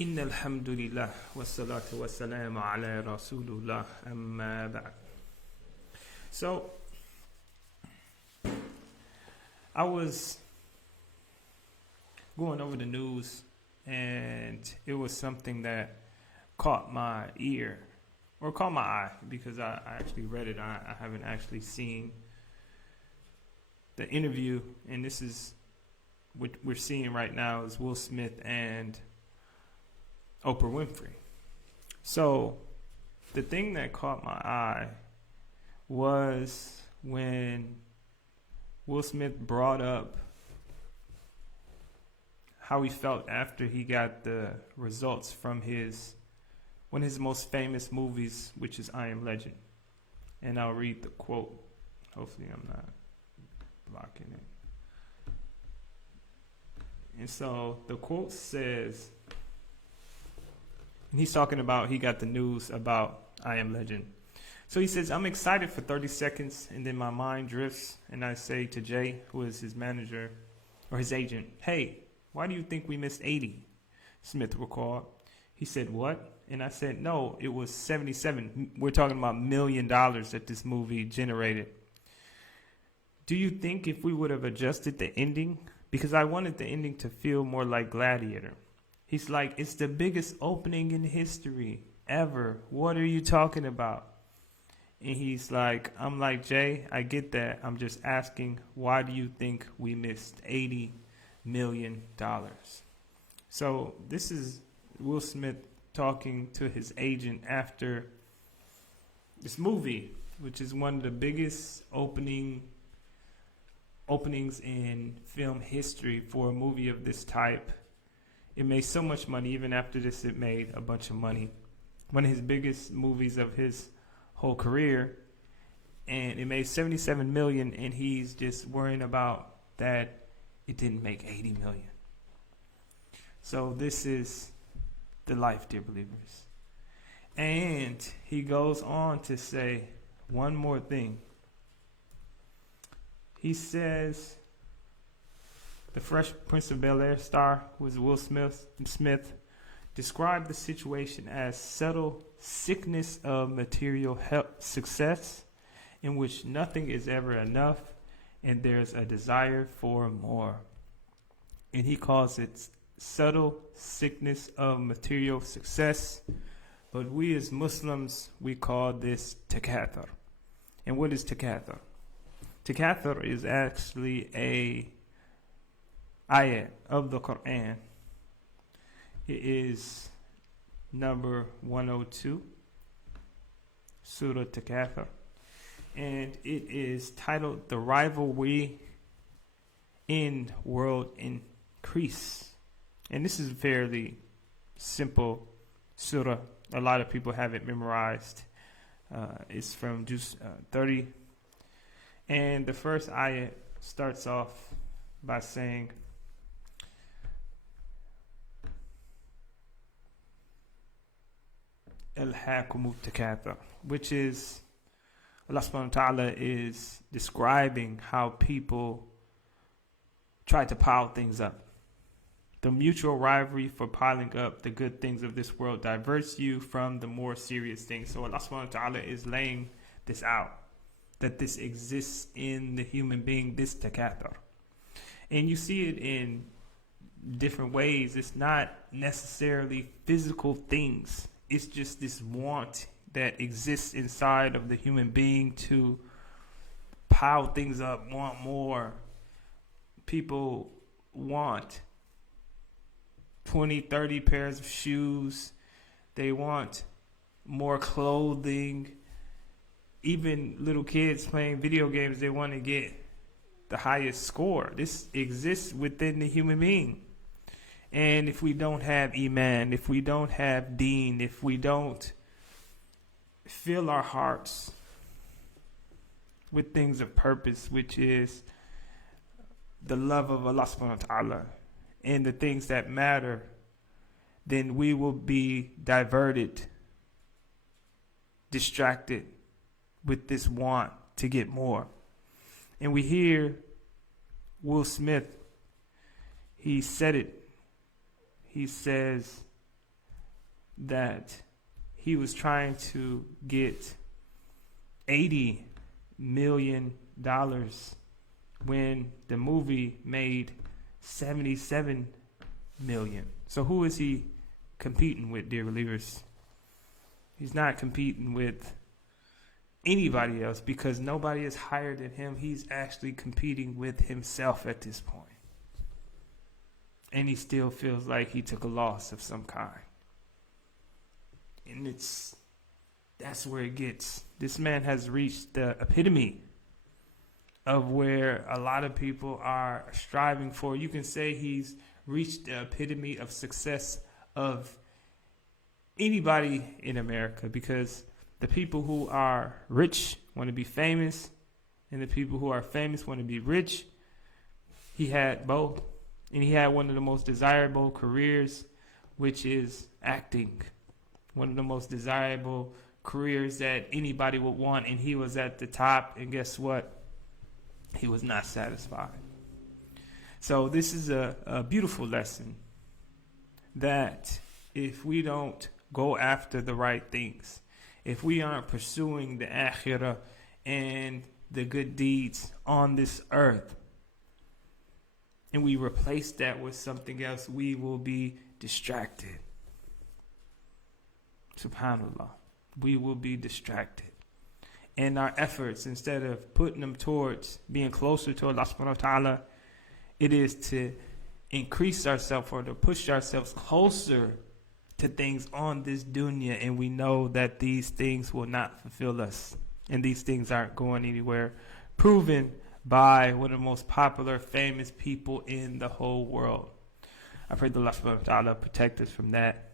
إن الحمد لله والصلاة والسلام على رسول الله أما بعد. So I was going over the news and it was something that caught my ear or caught my eye because I actually read it. I haven't actually seen the interview, and this is what we're seeing right now is Will Smith and Oprah Winfrey. So the thing that caught my eye was when Will Smith brought up how he felt after he got the results from one of his most famous movies, which is I Am Legend. And I'll read the quote. Hopefully I'm not blocking it. And so the quote says, and he's talking about he got the news about I Am Legend. So he says, I'm excited for 30 seconds, and then my mind drifts, and I say to Jay, who is his manager, or his agent, hey, why do you think we missed 80? Smith recalled. He said, what? And I said, no, it was 77. We're talking about $1 million that this movie generated. Do you think if we would have adjusted the ending? Because I wanted the ending to feel more like Gladiator. He's like, it's the biggest opening in history ever. What are you talking about? And he's like, I'm like, Jay, I get that. I'm just asking, why do you think we missed $80 million? So this is Will Smith talking to his agent after this movie, which is one of the biggest openings in film history for a movie of this type. It made so much money. Even after this, it made a bunch of money. One of his biggest movies of his whole career. And it made $77 million, and he's just worrying about that it didn't make $80 million. So this is the life, dear believers. And he goes on to say one more thing. He says, the Fresh Prince of Bel-Air star, who is Will Smith, described the situation as subtle sickness of material success in which nothing is ever enough and there's a desire for more. And he calls it subtle sickness of material success. But we as Muslims, we call this takathur. And what is takathur? Takathur is actually a ayat of the Quran. It is number 102, Surah Takathur. And it is titled The Rivalry in World Increase. And this is a fairly simple surah. A lot of people have it memorized. It's from Juz 30. And the first ayat starts off by saying, Al-Hakumu Takathur, which is Allah subhanahu wa ta'ala is describing how people try to pile things up. The mutual rivalry for piling up the good things of this world diverts you from the more serious things. So Allah subhanahu wa ta'ala is laying this out, that this exists in the human being, this takathur. And you see it in different ways. It's not necessarily physical things. It's just this want that exists inside of the human being to pile things up, want more. People want 20, 30 pairs of shoes. They want more clothing. Even little kids playing video games, they want to get the highest score. This exists within the human being. And if we don't have Iman, if we don't have Deen, if we don't fill our hearts with things of purpose, which is the love of Allah subhanahu wa ta'ala and the things that matter, then we will be diverted, distracted with this want to get more. And we hear Will Smith, he said it. He says, that he was trying to get $80 million when the movie made $77 million. So who is he competing with, dear believers? He's not competing with anybody else, because nobody is higher than him. He's actually competing with himself at this point. And he still feels like he took a loss of some kind. And that's where it gets. This man has reached the epitome of where a lot of people are striving for. You can say he's reached the epitome of success of anybody in America, because the people who are rich want to be famous, and the people who are famous want to be rich. He had both, and he had one of the most desirable careers, which is acting. One of the most desirable careers that anybody would want, and he was at the top, and guess what? He was not satisfied. So this is a beautiful lesson that if we don't go after the right things, if we aren't pursuing the akhirah and the good deeds on this earth, and we replace that with something else, we will be distracted. Subhanallah. We will be distracted. And our efforts, instead of putting them towards being closer to Allah subhanahu wa ta'ala, it is to increase ourselves or to push ourselves closer to things on this dunya, and we know that these things will not fulfill us, and these things aren't going anywhere, proven by one of the most popular, famous people in the whole world. I pray that Allah subhanahu wa ta'ala protect us from that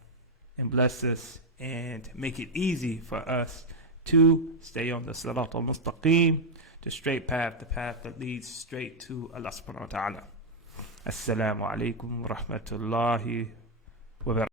and bless us and make it easy for us to stay on the Sirat al-Mustaqim, the straight path, the path that leads straight to Allah subhanahu wa ta'ala. Assalamu alaikum wa rahmatullahi wa barakatuh.